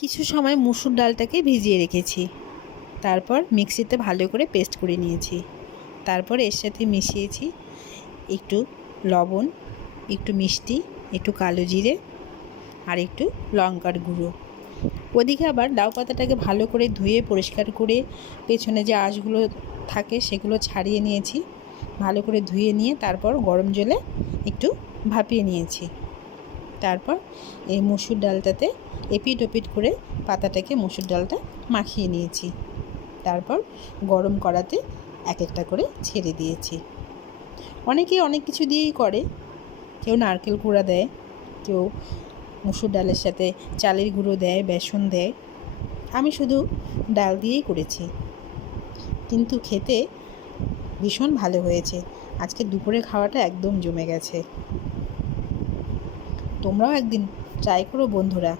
কিছু সময় মুসুর ডালটাকে ভিজিয়ে রেখেছি, তারপর মিক্সিতে ভালো করে পেস্ট করে নিয়েছি। তারপর এর সাথে মিশিয়েছি একটু লবণ, একটু মিষ্টি, একটু কালো জিরে আর একটু লঙ্কার গুঁড়ো। ওদিকে আবার লাউ পাতাটাকে ভালো করে ধুয়ে পরিষ্কার করে পেছনে যে আঁশগুলো থাকে সেগুলো ছাড়িয়ে নিয়েছি। ভালো করে ধুয়ে নিয়ে তারপর গরম জলে একটু ভাপিয়ে নিয়েছি। তারপর এই মুসুর ডালটাতে এপিট ওপিট করে পাতাটাকে মুসুর ডালটা মাখিয়ে নিয়েছি। তারপর গরম কড়াতে এক একটা করে ছেড়ে দিয়েছি। অনেকে অনেক কিছু দিয়েই করে, কেউ নারকেল কুড়া দেয়, কেউ মুসুর ডালের সাথে চালের গুঁড়ো দেয়, বেসন দেয়। আমি শুধু ডাল দিয়েই করেছি, কিন্তু খেতে ভীষণ ভালো হয়েছে। আজকে দুপুরে খাওয়াটা একদম জমে গেছে। তোমরাও একদিন ট্রাই করো বন্ধুরা।